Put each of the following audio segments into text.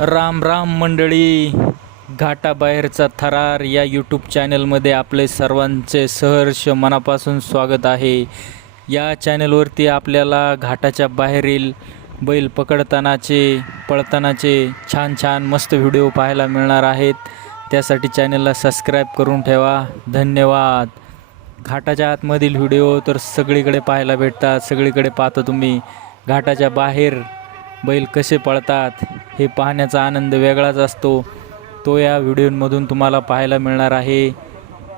राम राम मंडळी. घाटाबाहेरचा थरार या यूट्यूब चॅनलमध्ये आपले सर्वांचे सहर्ष मनापासून स्वागत आहे. या चॅनलवरती आपल्याला घाटाच्या बाहेरील बैल पकडतानाचे पळतानाचे छान छान मस्त व्हिडिओ पाहायला मिळणार आहेत. त्यासाठी चॅनलला सबस्क्राईब करून ठेवा. धन्यवाद. घाटाच्या आतमधील व्हिडिओ तर सगळीकडे पाहायला भेटतात, सगळीकडे पाहता तुम्ही. घाटाच्या बाहेर बैल कसे पळतात हे पाहण्याचा आनंद वेगळाच असतो. तो या व्हिडिओमधून तुम्हाला पाहायला मिळणार आहे.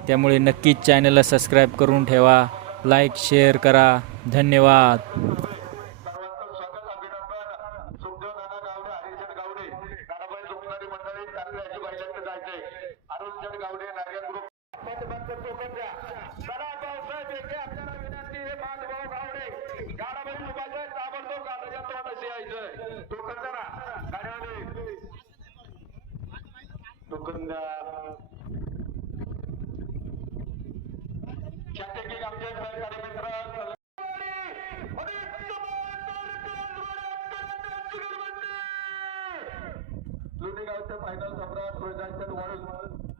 त्यामुळे नक्कीच चॅनलला सबस्क्राईब करून ठेवा, लाईक शेअर करा. धन्यवाद. गावचे फायनल सम्राट रोजांचन वाळून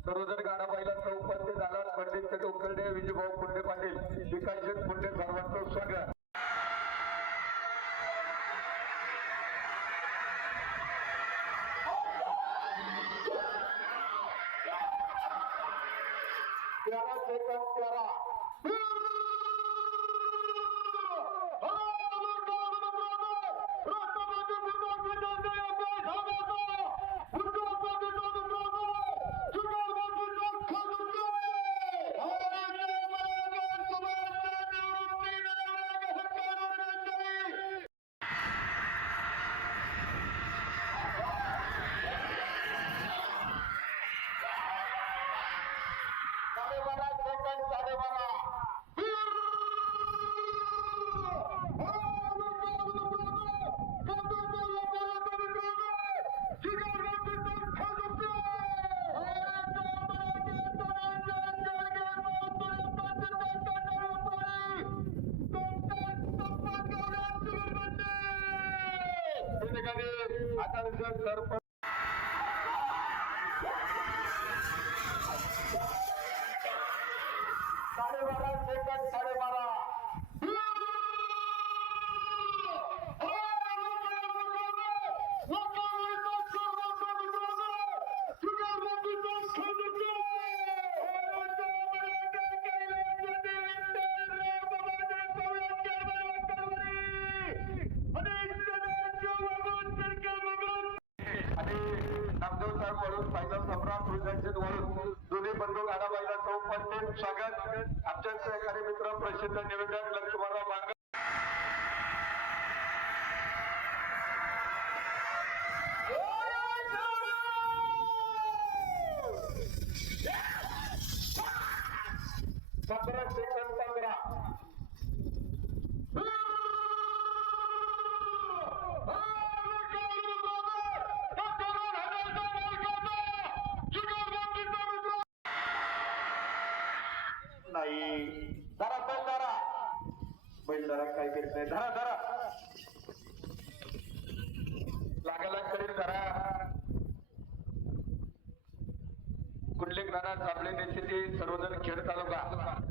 सर्वजण गाडा पहिला चौपत्ते झाला. पंडित टोकरडे, विजयभाऊ पुंडे पाटील, विकासजी पुंडे सर्वांचं स्वागत. दोन्ही बंधू गाडा बैला चौपत्ते स्वागत. आमच्या सहकारी मित्र प्रसिद्ध निवेदक लक्ष्मणराव मांग. बैलदारा काय करीत नाही. धरा धरा लागायला करील धरा. कुठले ज्ञानात आपले नेते ते सर्वजण खेळ तालुका